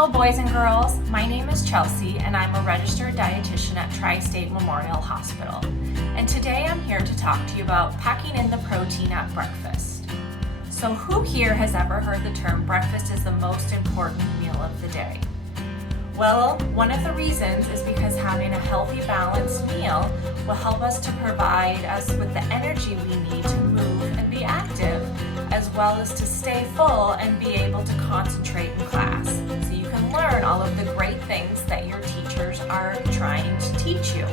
Hello boys and girls, my name is Chelsey and I'm a registered dietitian at Tri-State Memorial Hospital. And today I'm here to talk to you about packing in the protein at breakfast. So who here has ever heard the term breakfast is the most important meal of the day? Well, one of the reasons is because having a healthy, balanced meal will help us to provide us with the energy we need to move and be active, as well as to stay full and be able to concentrate in class. So you can learn all of the great things that your teachers are trying to teach you.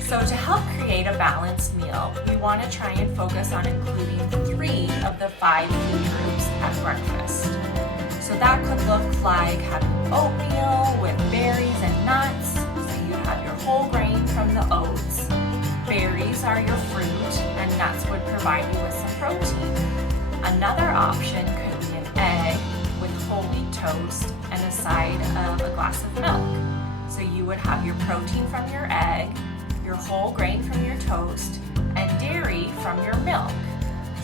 So to help create a balanced meal, we want to try and focus on including 3 of the 5 food groups at breakfast. So that could look like having oatmeal with berries and nuts. So you have your whole grain from the oats. Berries are your fruit, and nuts would provide you with some protein. Another option could be an egg with whole wheat toast and a side of a glass of milk. So you would have your protein from your egg, your whole grain from your toast, and dairy from your milk.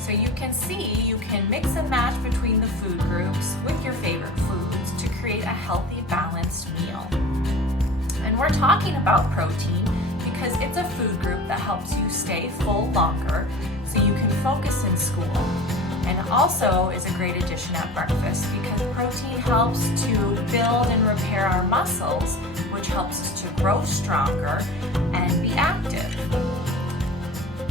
So you can see you can mix and match between the food groups with your favorite foods to create a healthy, balanced meal. And we're talking about protein because it's a food group that helps you stay full longer so you can focus in school. And also is a great addition at breakfast because protein helps to build and repair our muscles, which helps us to grow stronger and be active.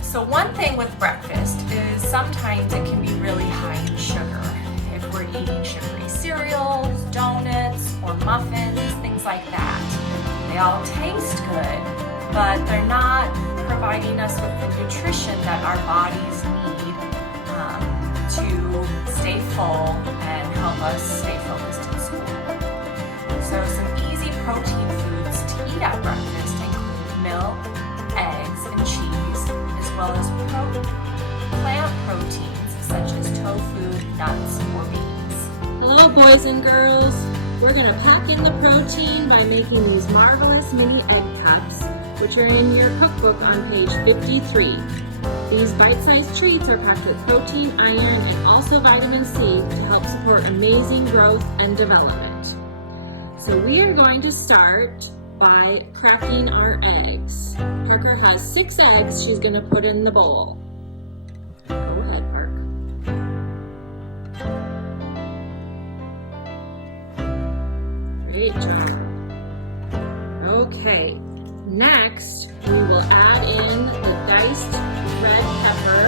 So one thing with breakfast is sometimes it can be really high in sugar. If we're eating sugary cereals, donuts, or muffins, things like that. They all taste good, but they're not providing us with the nutrition that our bodies need to stay full and help us stay focused in school. So some easy protein foods to eat at breakfast include milk, eggs, and cheese, as well as plant proteins such as tofu, nuts, or beans. Hello boys and girls! We're going to pack in the protein by making these marvelous mini egg cups, which are in your cookbook on page 53. These bite-sized treats are packed with protein, iron, and also vitamin C to help support amazing growth and development. So we are going to start by cracking our eggs. Parker has 6 eggs she's going to put in the bowl. Go ahead, Park. Great job. Okay, next we will add in the diced red pepper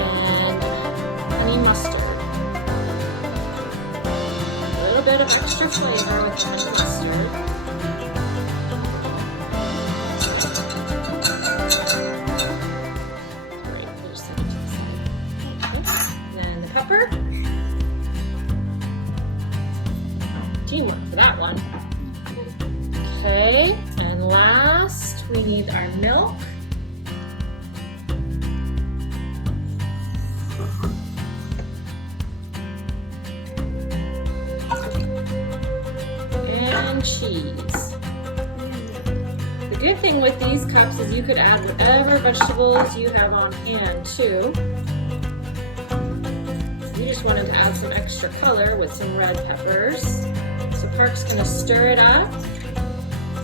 and honey mustard. A little bit of extra flavor with honey mustard. Great, there's some to the side. Then the pepper. Teamwork for that one. Okay, and last we need our milk. And cheese. The good thing with these cups is you could add whatever vegetables you have on hand too. We just wanted to add some extra color with some red peppers. So Park's gonna stir it up,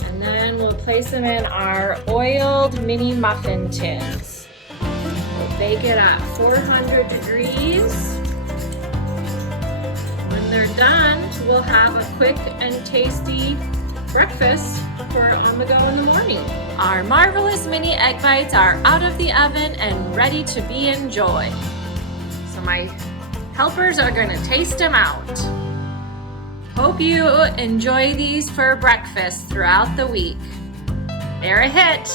and then we'll place them in our oiled mini muffin tins. We'll bake it at 400 degrees. When they're done, we'll have a quick and tasty breakfast for on the go in the morning. Our marvelous mini egg bites are out of the oven and ready to be enjoyed. So my helpers are going to taste them out. Hope you enjoy these for breakfast throughout the week. They're a hit.